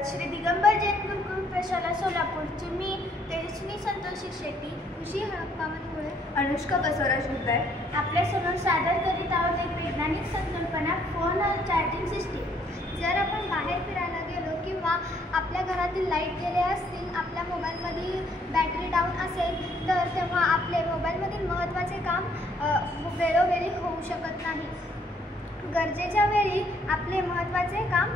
श्री दिगंबर जैन गुरुकुल प्रशाला सोलापूरची मी तेजस्विनी संतोषी शेट्टी, खुशी हळप्पावनमुळे, अनुष्का बसवराज गुप्ताय आपल्यासमोर सादर करीत आहोत एक वैज्ञानिक संकल्पना फोन चार्जिंग सिस्टीम। जर आपण बाहेर फिरायला गेलो किंवा आपल्या घरातील लाईट गेले असतील, आपल्या मोबाईलमधील बॅटरी डाऊन असेल, तर तेव्हा आपले मोबाईलमधील महत्त्वाचे काम वेळोवेळी होऊ शकत नाही। गरजेच्या वेळी आपले महत्त्वाचे काम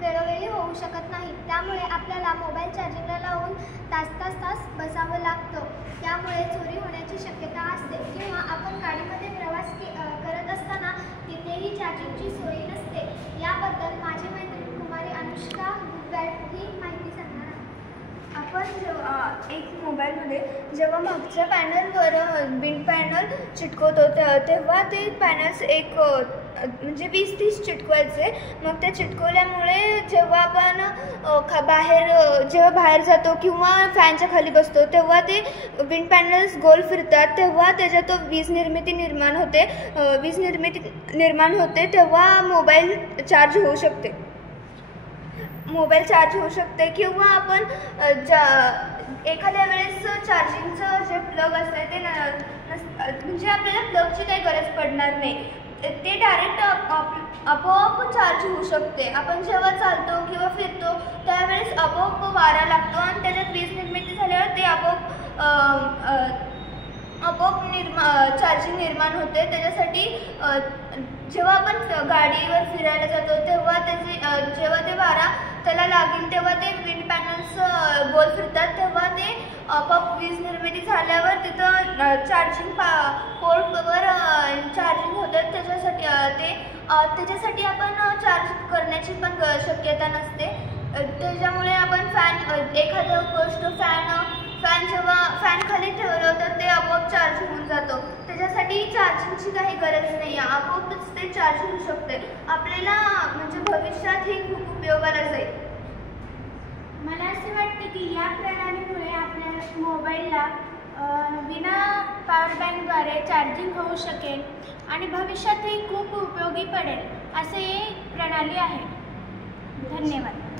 वेळोवेळी होऊ शकत नाही। त्यामुळे आपल्याला मोबाईल चार्जिंगला लावून तास बसावं लागतं। त्यामुळे चोरी होण्याची शक्यता असते किंवा आपण गाडीमध्ये प्रवास करत असताना तिथेही चार्जिंगची सोय नसते। याबद्दल माझी मैत्रीण कुमारी अनुष्का ही माहिती सांगणार आहे। आपण एक मोबाईलमध्ये जेव्हा मागच्या पॅनलवर बिल्ड पॅनल चिटकवतो तेव्हा ते पॅनल्स एक म्हणजे 20-30 चिटकवायचे। मग ते चिटकवल्यामुळे जेव्हा आपण बाहेर जातो किंवा फॅनच्या खाली बसतो तेव्हा ते विंड पॅनल्स गोल फिरतात, तेव्हा त्याच्यात वीज निर्मिती निर्माण होते तेव्हा मोबाईल चार्ज होऊ शकते। किंवा आपण एखाद्या वेळेस चार्जिंगचं जे प्लग असतं ते म्हणजे आपल्याला प्लगची काही गरज पडणार नाही, ते डायरेक्ट आपोआप चार्ज होऊ शकते। आपण जेव्हा चालतो किंवा फिरतो त्यावेळेस आपोआप वारा लागतो आणि त्याच्यात वीज निर्मिती झाल्यावर ते आपोआप चार्जिंग निर्माण होते। त्याच्यासाठी जेव्हा आपण गाडीवर फिरायला जातो तेव्हा जेव्हा ते वारा त्याला लागेल तेव्हा ते विंड पॅनल्स गोल फिरतात, तेव्हा ते आपोआप वीज निर्मिती झाल्यावर तिथं चार्जिंग पोर्टवर चार्जिंग होतं। त्याच्यासाठी आपण चार्ज करण्याची पण शक्यता नसते। त्याच्यामुळे आपण एखाद्या गोष्ट फॅन जेव्हा फॅन खाली ठेवलं तर ते आपोआप चार्ज होऊन जातो। त्याच्यासाठी चार्जिंगची काही गरज नाही, आपोआपच ते चार्ज होऊ शकते। आपल्याला म्हणजे भविष्यात हे खूप उपयोगाला जाईल। मला असे वाटते की या प्रणालीमुळे आपल्या मोबाईलला विना पॉवर बँकद्वारे चार्जिंग होऊ शकेल आणि भविष्यातही खूप उपयोगी पडेल असे ही प्रणाली आहे। धन्यवाद।